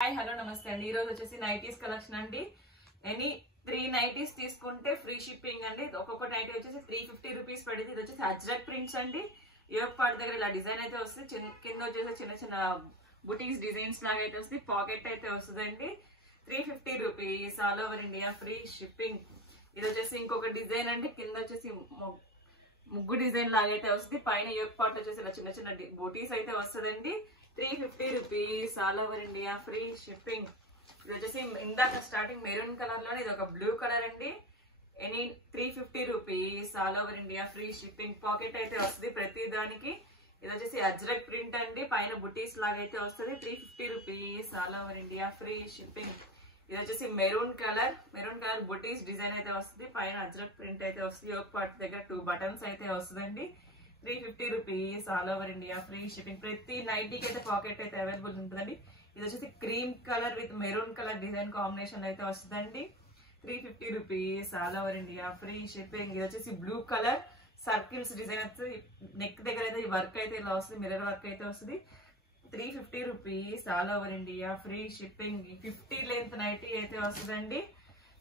Hi hello నమస్తే అండి. ఈ రోజు వచ్చేసి నైటీస్ కలెక్షన్ అండి. ఎనీ 3 నైటీస్ తీసుకుంటే ఫ్రీ షిప్పింగ్ అండి. ఒక్కొక్క నైటీ వచ్చేసి 350 రూపీస్ పడింది. ఇది వచ్చేసి అజ్రక్ ప్రింట్స్ అండి. యోక్ పార్ట్ దగ్గర ఇలా డిజైన్ అయితే వస్తుంది. కింద వచ్చేసి చిన్న చిన్న బుటీస్ డిజైన్స్ లాగా అయితే వస్తుంది. పాకెట్ అయితే వస్తుందండి. 350 rupees all over India free shipping. ఇది వచ్చేసి ఇంకొక డిజైన్ అండి. కింద వచ్చేసి ముగ్గు డిజైన్ లాగా అయితే వస్తుంది. పైన యోక్ పార్ట్ వచ్చేసి ఇలా చిన్న చిన్న బుటీస్ అయితే వస్తుందండి. 350 rupees all over India free shipping. ఇది వచ్చేసి ఇందాక స్టార్టింగ్ మెరూన్ కలర్ లోనే ఇది ఒక బ్లూ కలర్ అండి. Any 350 rupees all over India free shipping. Pocket అయితే వస్తుంది ప్రతి దానికి. ఇది వచ్చేసి అజ్రక్ ప్రింట్ అండి. పైన బుటీస్ లాగా అయితే వస్తుంది. 350 rupees all over India free shipping. ఇది వచ్చేసి మెరూన్ కలర్ బుటీస్ డిజైన్ అయితే వస్తుంది. పైన అజ్రక్ ప్రింట్ అయితే వస్తుంది. యోక్ పార్ట్ దగ్గర 2 బటన్స్ అయితే వస్తుందండి. 350 rupees all over India free shipping. ప్రతి నైటీకి అయితే పాకెట్ అయితే అవైలబుల్ ఉంటుందండి. ఇది వచ్చేసి cream colour with maroon colour design combination అయితే వస్తుందండి. 350 rupees all over India free shipping. ఇది వచ్చేసి బ్లూ కలర్ సర్కిల్స్ డిజైన్ వస్తుంది. నెక్ దగ్గర అయితే ఈ వర్క్ అయితే ఇలా వస్తుంది. మిర్రర్ వర్క్ అయితే వస్తుంది. 350 rupees all over India free shipping. 50 length nightie అయితే వస్తుందండి.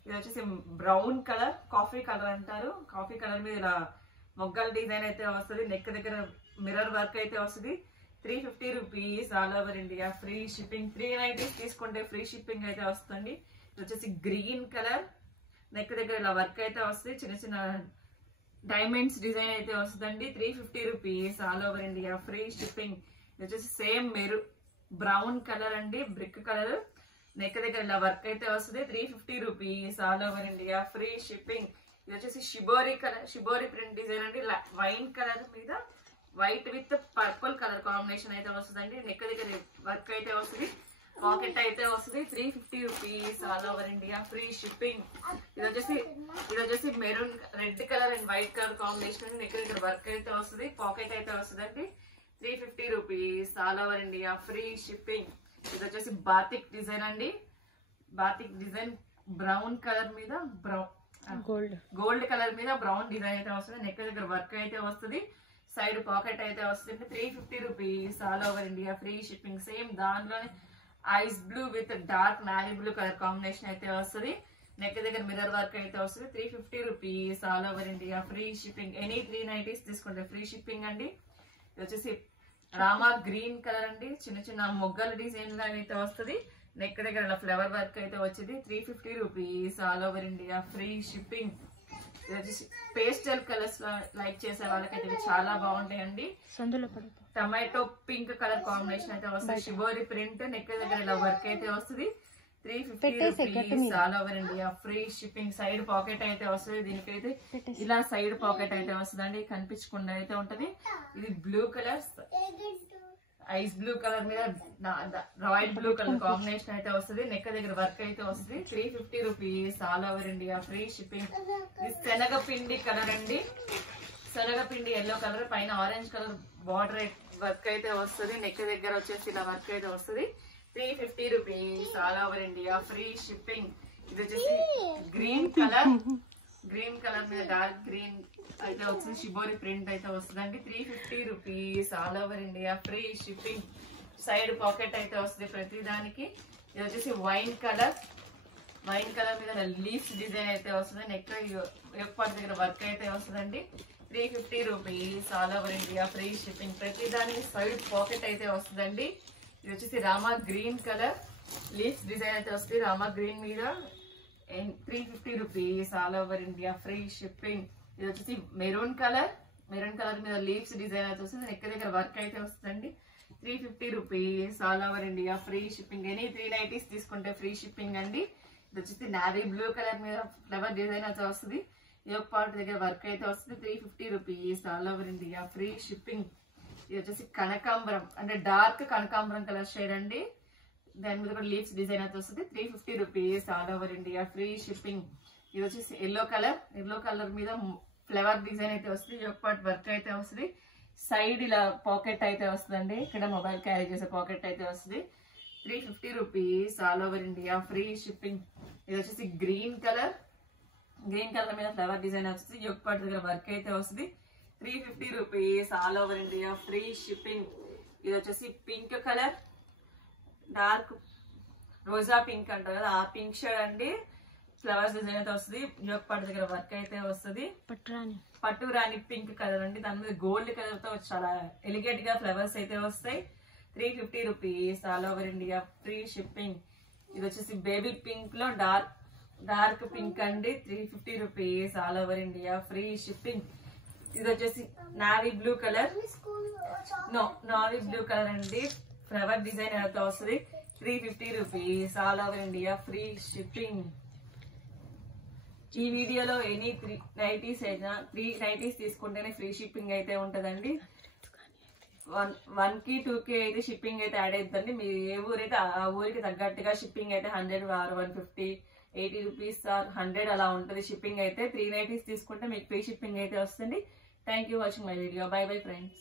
ఇది వచ్చేసి బ్రౌన్ కలర్, కాఫీ కలర్ అంటారు. కాఫీ కలర్ మీద ఇలా మొగ్గల డిజైన్ అయితే వస్తుంది. నెక్ దగ్గర మిర్రర్ వర్క్ అయితే వస్తుంది. 350 rupees all over India free shipping. 3 nighties తీసుకుంటే ఫ్రీ షిప్పింగ్ అయితే వస్తుంది. ఇది వచ్చేసి గ్రీన్ కలర్, నెక్ దగ్గర ఇలా వర్క్ అయితే వస్తుంది. చిన్న చిన్న డైమండ్స్ డిజైన్ అయితే వస్తుందండి. 350 rupees all over India free shipping. ఇది వచ్చేసి సేమ్ బ్రౌన్ కలర్ అండి, బ్రిక్ కలర్. నెక్ దగ్గర ఇలా వర్క్ అయితే వస్తుంది. 350 rupees all over India free shipping. ఇది వచ్చేసి షిబోరి ప్రింట్ డిజైన్ అండి. వైన్ కలర్ మీద white with purple colour combination అయితే వస్తుందండి. నెక్ దగ్గర వర్క్ అయితే వస్తుంది. పాకెట్ అయితే వస్తుంది. 350 rupees all over India free shipping. ఇది వచ్చేసి maroon red colour and white colour combination. Neck దగ్గర వర్క్ అయితే వస్తుంది. పాకెట్ అయితే వస్తుందండి. 350 rupees all over India free shipping. ఇది వచ్చేసి బాతిక్ డిజైన్ అండి. బాతిక్ డిజైన్ బ్రౌన్ కలర్ మీద గోల్డ్ కలర్ మీద బ్రౌన్ డిజైన్ అయితే వస్తుంది. నెక్ దగ్గర వర్క్ అయితే వస్తుంది. సైడ్ పాకెట్ అయితే వస్తుంది. 350 rupees all over India free shipping. Same దాంట్లోనే ice blue with dark navy blue colour combination అయితే వస్తుంది. నెక్ దగ్గర మిర్రర్ వర్క్ అయితే వస్తుంది. 350 rupees all over India free shipping. Any 3 nighties తీసుకుంటే ఫ్రీ షిప్పింగ్ అండి. ఇది వచ్చేసి రామా గ్రీన్ కలర్ అండి. చిన్న చిన్న మొగ్గల డిజైన్ లాగా అయితే వస్తుంది. నెక్ దగ్గర ఇలా ఫ్లవర్ వర్క్ అయితే వచ్చింది. 350 rupees all over India free shipping. ఇది వచ్చేసి పేస్టల్ కలర్స్ లైక్ చేసే వాళ్ళకైతే చాలా బాగుంటాయండి. టమాటో పింక్ కలర్ కాంబినేషన్ అయితే వస్తుంది. షిబోరి ప్రింట్, నెక్ దగ్గర ఇలా వర్క్ అయితే వస్తుంది. 350 rupees all over India free shipping. Side pocket అయితే వస్తుంది. దీనికైతే ఇలా సైడ్ పాకెట్ అయితే వస్తుందండి. కనిపించకుండా అయితే ఉంటది. ఇది blue colour, ice blue colour మీద రాయల్ బ్లూ కలర్ కాంబినేషన్ అయితే వస్తుంది. నెక్ దగ్గర వర్క్ అయితే వస్తుంది. 350 rupees all over India free shipping. ఇది శనగపిండి కలర్ అండి. శనగపిండి ఎల్లో కలర్, పైన ఆరెంజ్ కలర్ బార్డర్ వర్క్ అయితే వస్తుంది. నెక్ దగ్గర వచ్చేసి ఇలా వర్క్ అయితే వస్తుంది. 350 rupees all over India free shipping. ఇది వచ్చేసి గ్రీన్ కలర్ మీద డార్క్ గ్రీన్ అయితే వస్తుంది. షిబోరి ప్రింట్ అయితే వస్తుందండి. 350 rupees all over India free shipping. Side pocket అయితే వస్తుంది ప్రతి దానికి. ఇది వచ్చేసి వైన్ కలర్ మీద లీఫ్ డిజైన్ అయితే వస్తుంది. నెక్ యోక్ పార్ట్ దగ్గర వర్క్ అయితే వస్తుందండి. 350 rupees all over India free shipping. ప్రతి దానికి సైడ్ పాకెట్ అయితే వస్తుందండి. ఇది వచ్చేసి Rama green colour leaf design అయితే వస్తుంది. రామా గ్రీన్ మీద 350 rupees all over India free shipping. ఇది వచ్చేసి మెరూన్ కలర్ మీద లీవ్స్ డిజైన్ అయితే వస్తుంది. నెక్ దగ్గర వర్క్ అయితే వస్తుందండి. 350 rupees all over India free shipping. Any 3 nighties తీసుకుంటే ఫ్రీ షిప్పింగ్ అండి. ఇది వచ్చేసి నావీ బ్లూ కలర్ మీద ఫ్లవర్ డిజైన్ అయితే వస్తుంది. యోక్ పార్ట్ దగ్గర వర్క్ అయితే వస్తుంది. 350 rupees all over India free shipping. ఇది వచ్చేసి కనకాంబరం అంటే డార్క్ కనకాంబరం కలర్ షేడ్ అండి. దాని మీద కూడా లీవ్స్ డిజైన్ అయితే వస్తుంది. 350 rupees all over India free shipping. ఇది వచ్చేసి ఎల్లో కలర్ మీద ఫ్లవర్ డిజైన్ అయితే వస్తుంది. యోక్ పార్ట్ వర్క్ అయితే వస్తుంది. సైడ్ ఇలా పాకెట్ అయితే వస్తుందండి. ఇక్కడ మొబైల్ క్యారీ చేసే పాకెట్ అయితే వస్తుంది. 350 rupees all over India free shipping. ఇది వచ్చేసి గ్రీన్ కలర్ మీద ఫ్లవర్ డిజైన్ వస్తుంది. యోక్ పార్ట్ దగ్గర వర్క్ అయితే వస్తుంది. 350 rupees all over India free shipping. ఇది వచ్చేసి పింక్ కలర్ డార్క్ రోజా పింక్ అంటారు కదా, ఆ పింక్ షేడ్ అండి. ఫ్లవర్స్ డిజైన్ అయితే వస్తుంది, యోగ్ పార్ట్ దగ్గర వర్క్ అయితే వస్తుంది. పట్టు రాణి పింక్ కలర్ అండి, దాని మీద గోల్డ్ కలర్ తో చాలా ఎలిగేట్ గా ఫ్లవర్స్ అయితే వస్తాయి. 350 rupees, all over India free shipping. ఇది వచ్చేసి బేబీ పింక్ లో డార్క్ పింక్ అండి, 350 rupees, all over India free shipping. ఇది వచ్చేసి navy blue colour, navy blue colour అండి, ఫ్లవర్ డిజైన్ అయితే వస్తుంది. 350 rupees, all over India free shipping. ఈ వీడియోలో ఎనీ 3 నైటీస్ అయినా 3 నైటీస్ తీసుకుంటేనే ఫ్రీ షిప్పింగ్ అయితే ఉంటదండి. 1 కి 2 కి అయితే షిప్పింగ్ అయితే యాడ్ అవుతుందండి. మీరు ఏ ఊరైతే ఆ ఊరికి తగ్గట్టుగా షిప్పింగ్ అయితే 100 ఆర్ 150, 80 రూపీస్ ఆర్ 100 అలా ఉంటుంది షిప్పింగ్ అయితే. 3 నైటీస్ తీసుకుంటే మీకు ఫ్రీ షిప్పింగ్ అయితే వస్తుంది. Thank you watching my video. By bye friends.